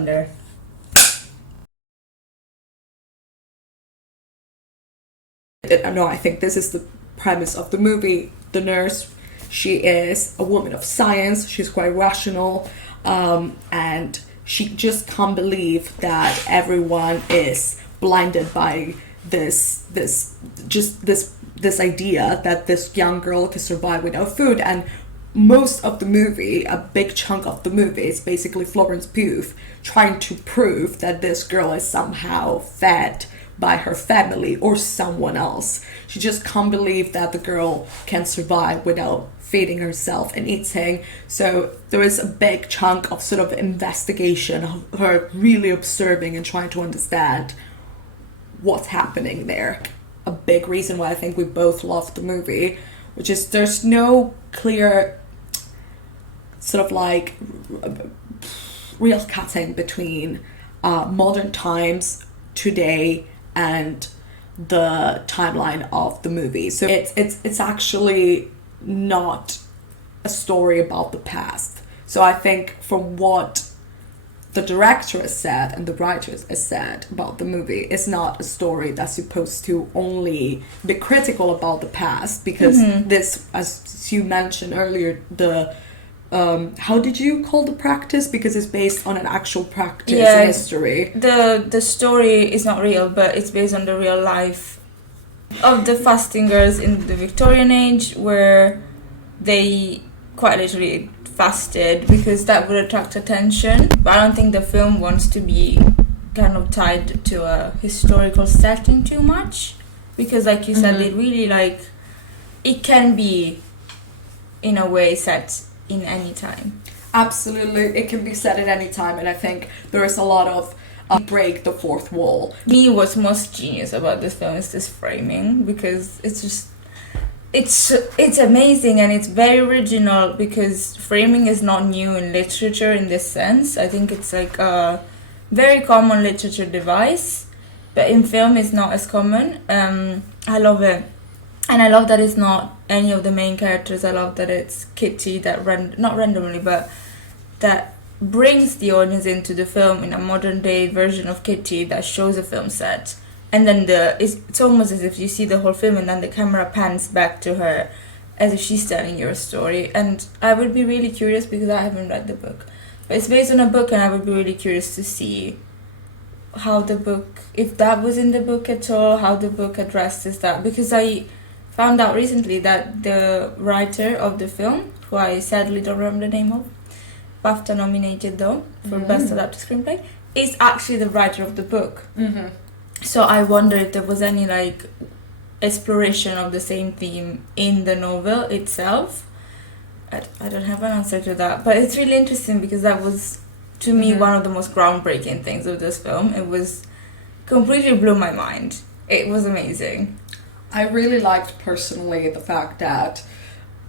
wonder. No, I think this is the premise of the movie. The nurse, she is a woman of science. She's quite rational, and she just can't believe that everyone is blinded by this idea that this young girl can survive without food. And most of the movie, a big chunk of the movie, is basically Florence Pugh trying to prove that this girl is somehow fed by her family or someone else. She just can't believe that the girl can survive without feeding herself and eating. So there is a big chunk of sort of investigation of her really observing and trying to understand what's happening there. A big reason why I think we both love the movie, which is there's no clear sort of like real cutting between modern times today and the timeline of the movie. So it's actually not a story about the past. So I think from what the director has said and the writer has said about the movie, it's not a story that's supposed to only be critical about the past, because this, as you mentioned earlier, the how did you call the practice? Because it's based on an actual practice in history. The story is not real, but it's based on the real life of the fasting girls in the Victorian age, where they quite literally fasted because that would attract attention. But I don't think the film wants to be kind of tied to a historical setting too much, because like you said, they really like, it can be in a way set in any time. Absolutely, it can be set at any time, and I think there is a lot of break the fourth wall. Me, what's most genius about this film is this framing, because it's just it's amazing and it's very original, because framing is not new in literature in this sense. I think it's like a very common literature device, but in film it's not as common. I love it. And I love that it's not any of the main characters. I love that it's Kitty that not randomly, but that brings the audience into the film in a modern day version of Kitty that shows a film set. And then it's almost as if you see the whole film and then the camera pans back to her as if she's telling your story. And I would be really curious, because I haven't read the book, but it's based on a book, and I would be really curious to see how the book, if that was in the book at all, how the book addresses that. Because I found out recently that the writer of the film, who I sadly don't remember the name of, BAFTA-nominated though, for Best Adapted Screenplay, is actually the writer of the book. So I wonder if there was any like exploration of the same theme in the novel itself. I don't have an answer to that, but it's really interesting, because that was, to me, one of the most groundbreaking things of this film. It was completely blew my mind. It was amazing. I really liked personally the fact that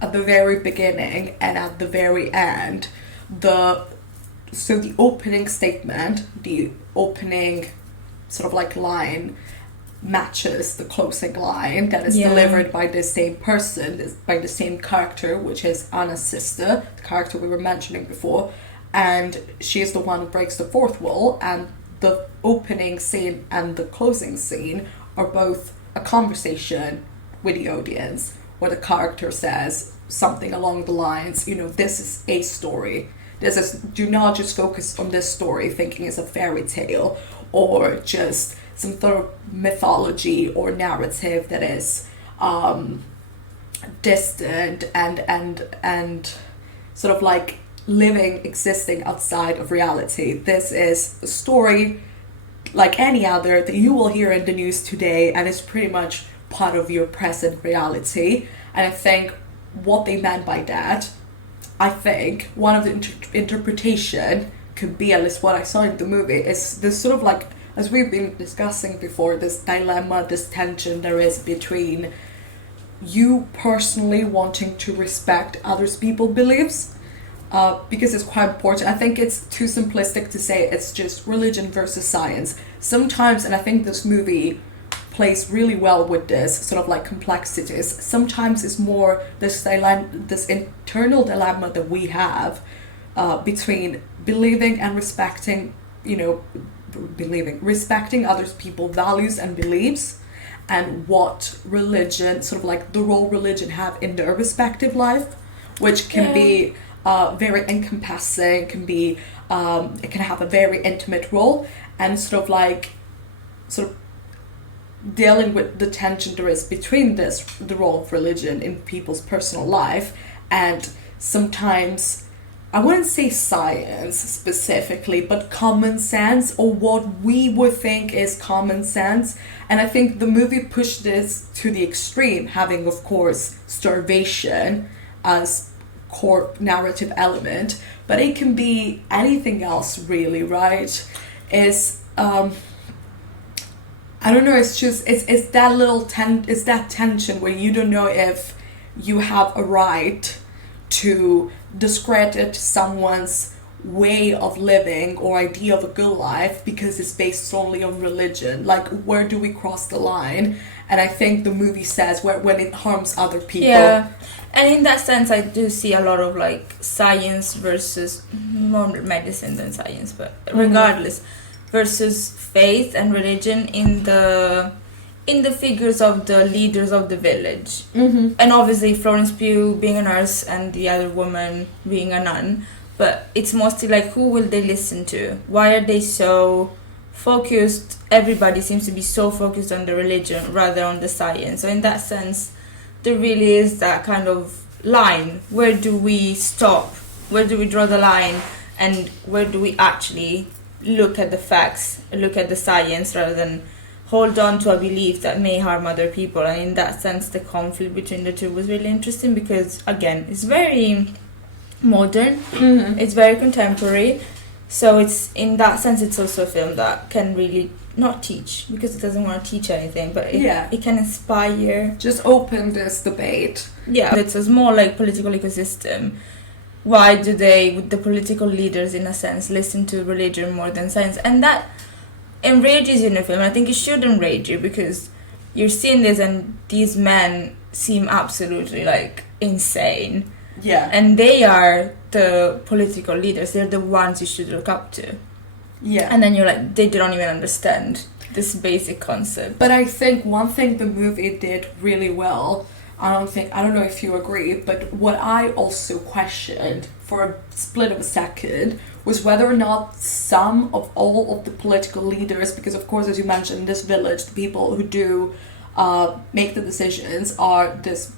at the very beginning and at the very end, the opening statement, the opening sort of like line matches the closing line that is delivered by the same person, by the same character, which is Anna's sister, the character we were mentioning before, and she is the one who breaks the fourth wall, and the opening scene and the closing scene are both a conversation with the audience, where the character says something along the lines, this is a story. Do not just focus on this story thinking it's a fairy tale or just some sort of mythology or narrative that is distant and sort of like existing outside of reality. This is a story like any other that you will hear in the news today, and it's pretty much part of your present reality. And I think what they meant by that, I think one of the interpretation could be, at least what I saw in the movie, is this sort of like, as we've been discussing before, this dilemma, this tension there is between you personally wanting to respect others people's beliefs, because it's quite important. I think it's too simplistic to say it's just religion versus science. Sometimes, and I think this movie plays really well with this sort of like complexities, sometimes it's more this internal dilemma that we have between believing and respecting respecting others people's values and beliefs, and what religion, sort of like the role religion have in their respective life, which can be very encompassing, it can have a very intimate role, and sort of dealing with the tension there is between the role of religion in people's personal life, and sometimes, I wouldn't say science specifically, but common sense, or what we would think is common sense. And I think the movie pushed this to the extreme, having, of course, starvation as core narrative element, but it can be anything else, really, right? I don't know, it's just, it's that tension where you don't know if you have a right to discredit someone's way of living or idea of a good life because it's based solely on religion. Like, where do we cross the line? And I think the movie says when it harms other people. Yeah, and in that sense, I do see a lot of like science versus more medicine than science, but regardless, versus faith and religion in the figures of the leaders of the village. And obviously Florence Pugh being a nurse and the other woman being a nun, but it's mostly like, who will they listen to? Why are they so focused? Everybody seems to be so focused on the religion rather on the science. So in that sense, there really is that kind of line. Where do we stop? Where do we draw the line? And where do we actually look at the facts, look at the science, rather than hold on to a belief that may harm other people? And in that sense, the conflict between the two was really interesting because, again, it's very modern, it's very contemporary, so it's, in that sense, it's also a film that can really not teach, because it doesn't want to teach anything, but it can inspire. Just open this debate. Yeah, it's a small like political ecosystem. Why do would the political leaders, in a sense, listen to religion more than science? And that enrages you in the film. I think it should enrage you, because you're seeing this and these men seem absolutely like insane. Yeah. And they are the political leaders. They're the ones you should look up to. Yeah. And then you're like, they don't even understand this basic concept. But I think one thing the movie did really well, I don't know if you agree, but what I also questioned for a split of a second was whether or not some of all of the political leaders, because of course, as you mentioned, in this village, the people who do make the decisions are this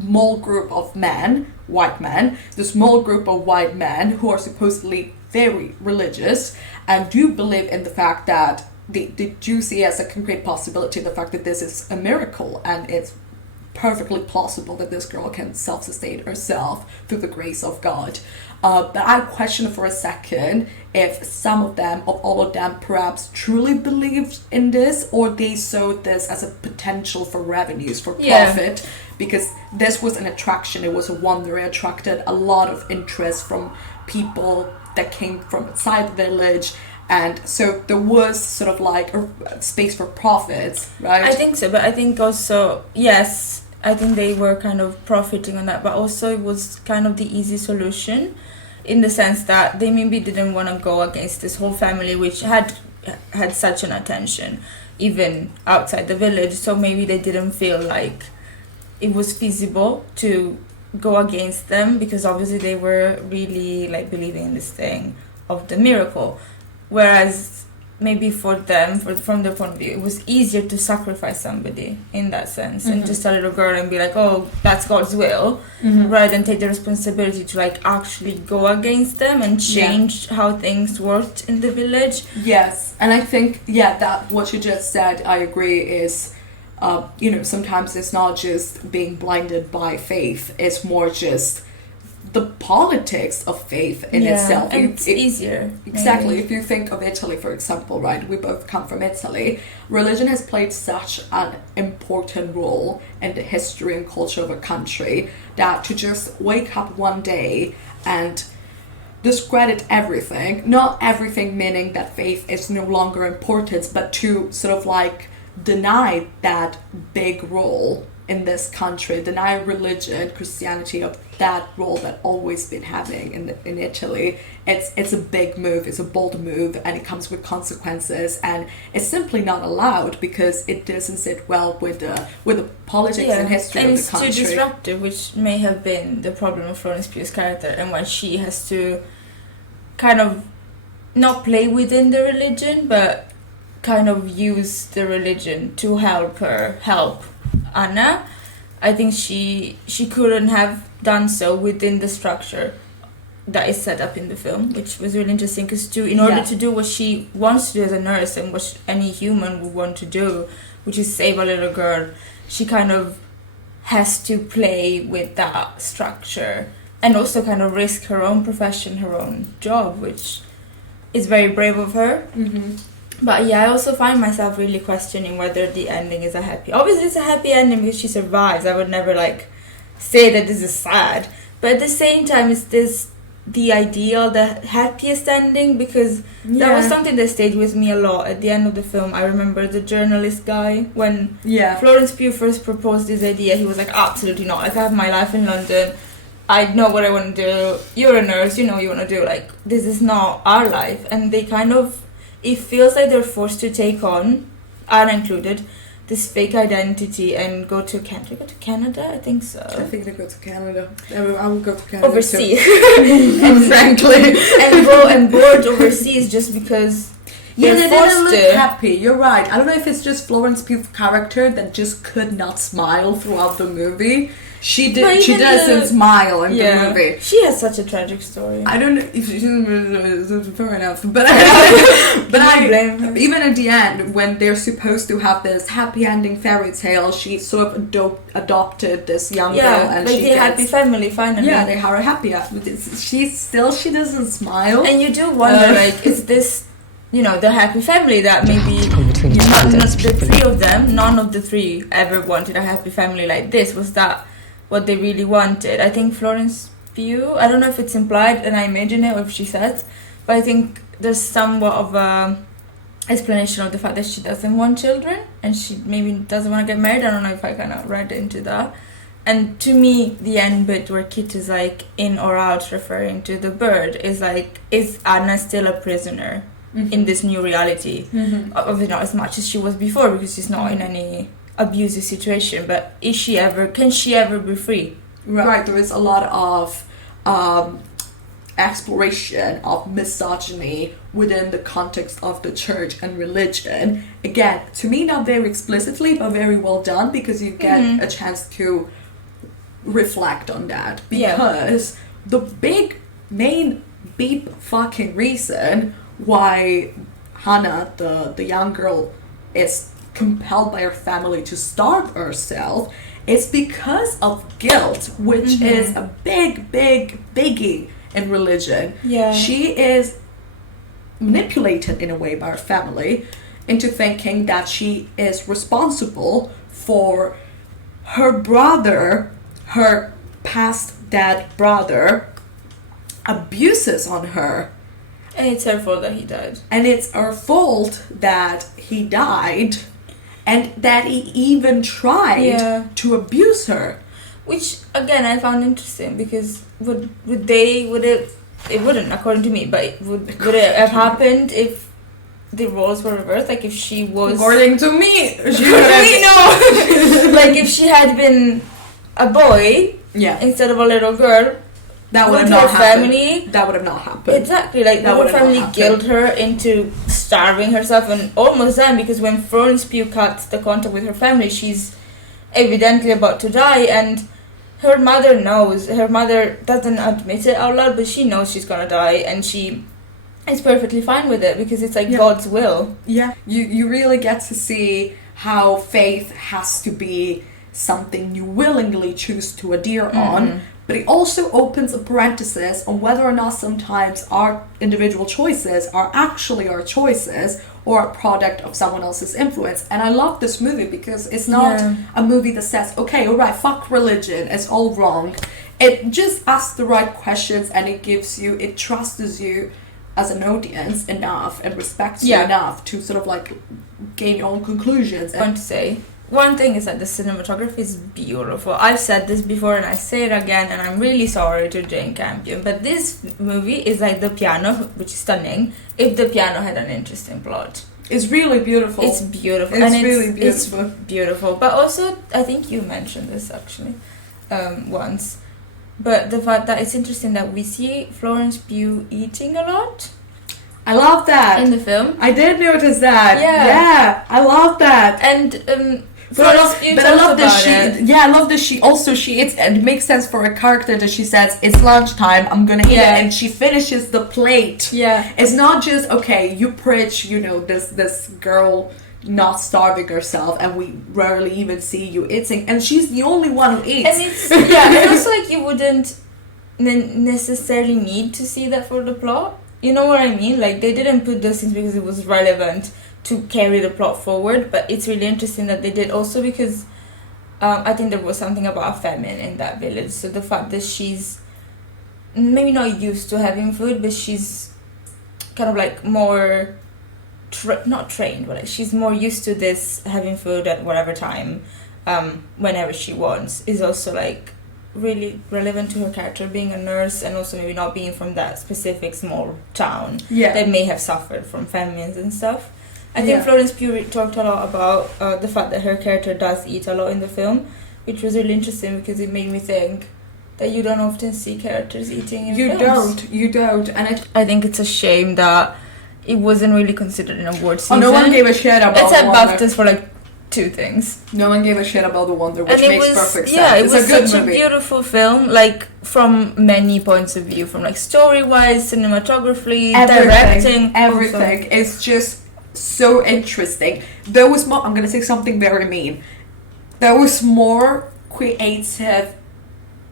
small group of men, white men, the small group of white men who are supposedly very religious and do believe in the fact that they do see as a concrete possibility the fact that this is a miracle and it's perfectly plausible that this girl can self-sustain herself through the grace of God. But I question for a second if some of them, or all of them, perhaps truly believed in this, or they saw this as a potential for revenues, for profit, because this was an attraction, it was a wonder, it attracted a lot of interest from people that came from outside the village, and so there was sort of like a space for profits, right? I think so, but I think also, yes, I think they were kind of profiting on that, but also it was kind of the easy solution, in the sense that they maybe didn't want to go against this whole family which had such an attention even outside the village, so maybe they didn't feel like it was feasible to go against them, because obviously they were really like believing in this thing of the miracle, whereas maybe for them, from their point of view, it was easier to sacrifice somebody in that sense, and just a little girl and be like, oh, that's God's will, rather than take the responsibility to like actually go against them and change how things worked in the village. Yes, and I think, that what you just said, I agree, is, sometimes it's not just being blinded by faith, it's more just the politics of faith in itself. It's easier. Exactly. Maybe. If you think of Italy, for example, right? We both come from Italy. Religion has played such an important role in the history and culture of a country that to just wake up one day and discredit everything, not everything meaning that faith is no longer important, but to sort of like deny that big role in this country, deny religion, Christianity of that role that always been having in Italy, it's a big move, it's a bold move, and it comes with consequences, and it's simply not allowed because it doesn't sit well with the politics and history and of the country. It's too disruptive, which may have been the problem of Florence Pugh's character, and when she has to kind of not play within the religion, but kind of use the religion to help Anna. I think she couldn't have done so within the structure that is set up in the film, which was really interesting because in order to do what she wants to do as a nurse and what any human would want to do, which is save a little girl, she kind of has to play with that structure and also kind of risk her own profession, her own job, which is very brave of her. Mm-hmm. But yeah, I also find myself really questioning whether the ending is a happy... Obviously it's a happy ending because she survives. I would never say that this is sad. But at the same time, is this the ideal, the happiest ending? Because that was something that stayed with me a lot. At the end of the film, I remember the journalist guy, when Florence Pugh first proposed this idea, he was like, absolutely not. I have my life in London. I know what I want to do. You're a nurse, you know what you want to do. This is not our life. And they kind of... It feels like they're forced to take on, Anna included, this fake identity and go to Canada. They go to Canada? I think so. I think they go to Canada. I would go to Canada overseas. And frankly. And go and board overseas just because they didn't look happy. You're right. I don't know if it's just Florence Pugh's character that just could not smile throughout the movie. She doesn't smile in the movie. She has such a tragic story. I don't know if she's fair enough, but blame her. Even at the end, when they're supposed to have this happy ending fairy tale, she sort of adopted this young girl, and she gets happy family finally. Yeah, they are happy. She doesn't smile, and you do wonder, is this, the happy family that maybe not the three of them, none of the three ever wanted a happy family like this. Was that what they really wanted? I think Florence Pugh, I don't know if it's implied and I imagine it or if she says, but I think there's somewhat of a explanation of the fact that she doesn't want children and she maybe doesn't want to get married. I don't know if I kind of read into that. And to me, the end bit where Kit is in or out, referring to the bird, is is Anna still a prisoner in this new reality? Obviously not as much as she was before because she's not in any abusive situation, but can she ever be free? Right, there is a lot of exploration of misogyny within the context of the church and religion. Again, to me, not very explicitly, but very well done, because you get a chance to reflect on that. Because the big main beep fucking reason why Hannah, the young girl, is compelled by her family to starve herself is because of guilt, which is a big biggie in religion. She is manipulated in a way by her family into thinking that she is responsible for her past dead brother abuses on her. And it's her fault that he died. And it's her fault that he died. And that he even tried to abuse her. Which, again, I found interesting because it wouldn't, according to me, but would it have happened if the roles were reversed? If she was... According to me! If she had been a boy instead of a little girl, that would have not happened. That would have not happened. Exactly, her family guilt her into starving herself, and almost then, because when Florence Pugh cuts the contact with her family, she's evidently about to die, and her mother knows. Her mother doesn't admit it out loud, but she knows she's gonna die, and she is perfectly fine with it, because it's God's will. Yeah, you really get to see how faith has to be something you willingly choose to adhere on. But it also opens a parenthesis on whether or not sometimes our individual choices are actually our choices or a product of someone else's influence. And I love this movie because it's not a movie that says, okay, alright, fuck religion, it's all wrong. It just asks the right questions, and it trusts you as an audience enough and respects you enough to sort of gain your own conclusions. I want to say, one thing is that the cinematography is beautiful. I've said this before and I say it again, and I'm really sorry to Jane Campion, but this movie is like The Piano, which is stunning, if The Piano had an interesting plot. It's really beautiful. It's beautiful. It's really beautiful. It's beautiful. But also, I think you mentioned this actually once, but the fact that it's interesting that we see Florence Pugh eating a lot. I love that. In the film. I did notice that. Yeah. Yeah, I love that. And But I love that she eats, and it makes sense for a character that she says it's lunchtime, I'm gonna eat it, and she finishes the plate. Yeah, it's not just okay. You preach, this girl not starving herself, and we rarely even see you eating, and she's the only one who eats. And it's and also like you wouldn't necessarily need to see that for the plot. You know what I mean? Like they didn't put those things because it was relevant to carry the plot forward, but it's really interesting that they did also because I think there was something about a famine in that village. So the fact that she's maybe not used to having food, but she's kind of like more not trained, but like she's more used to this having food at whatever time, whenever she wants, is also like really relevant to her character being a nurse, and also maybe not being from that specific small town that may have suffered from famines and stuff. I think Florence Pugh talked a lot about the fact that her character does eat a lot in the film, which was really interesting because it made me think that you don't often see characters eating in films. You don't. And I think it's a shame that it wasn't really considered an award season. No one gave a shit about It's at BAFTAs for like 2 things. No one gave a shit about The Wonder, which makes perfect sense. Yeah, it was a good such movie. a beautiful film, like from many points of view, from like story-wise, cinematography, directing, everything. Also. It's just so interesting. There was more. I'm gonna say something very mean. There was more creative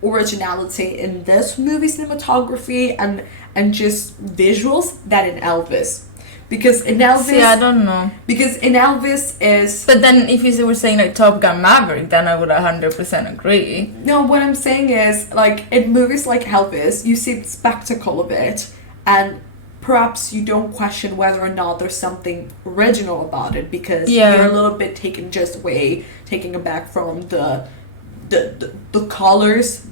originality in this movie cinematography and just visuals than in Elvis. Because in Elvis... See, I don't know. Because in Elvis is... But then if you were saying like Top Gun Maverick, then I would 100% agree. No, what I'm saying is, like, in movies like Elvis, you see the spectacle of it, and perhaps you don't question whether or not there's something original about it, because you're a little bit taken aback from the colors,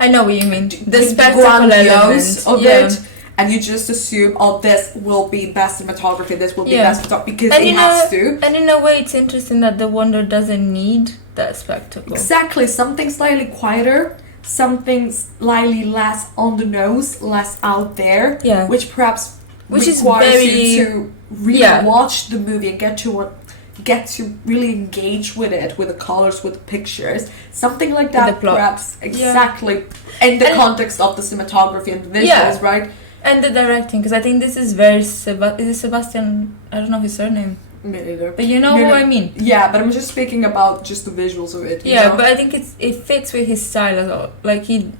I know what you mean. The spectacle element of it, and you just assume, this will be best cinematography, this will be best photography, because it has to. And in a way, it's interesting that The Wonder doesn't need that spectacle. Exactly, something slightly quieter, something slightly less on the nose, less out there, which perhaps requires you to really watch the movie and get to really engage with it, with the colors, with the pictures, something like that. Perhaps exactly in the context of the cinematography and the visuals, right? And the directing, because I think this is very is it Sebastian? I don't know his surname. Me neither. But you know who I mean. Yeah, but I'm just speaking about just the visuals of it. Yeah, but I think it fits with his style as well. Like he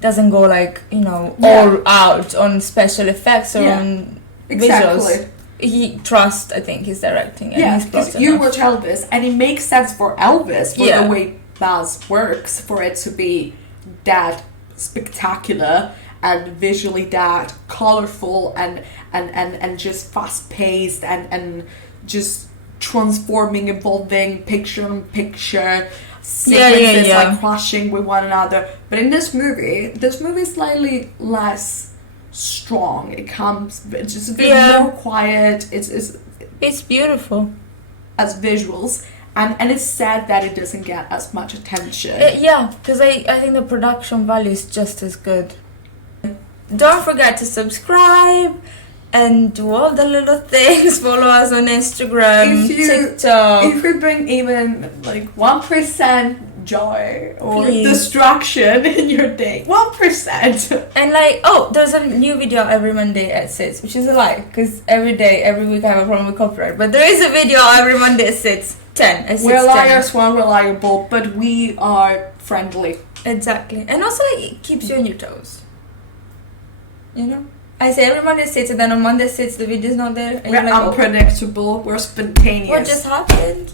doesn't go like all out on special effects or on visuals. He trusts, I think, his directing and his plot. Because you watch Elvis, and it makes sense for Elvis, for the way Baz works, for it to be that spectacular and visually that colorful and just fast-paced and just transforming, evolving, picture-in-picture, sequences like clashing with one another. But in this movie is slightly less strong. It's just a bit more quiet. It's beautiful as visuals, and it's sad that it doesn't get as much attention. Because I think the production value is just as good. Don't forget to subscribe and do all the little things. Follow us on Instagram, TikTok. If we bring even like 1% joy or distraction in your day, 1%. And there's a new video every Monday at 6, which is a lie, because every week I have a problem with copyright. But there is a video every Monday at 6:10. We're liars, we're unreliable, but we are friendly. Exactly, and also it keeps you on your toes. You know, I say every Monday 6, and then on Monday 6 the video's not there. And we're unpredictable. We're spontaneous. What just happened?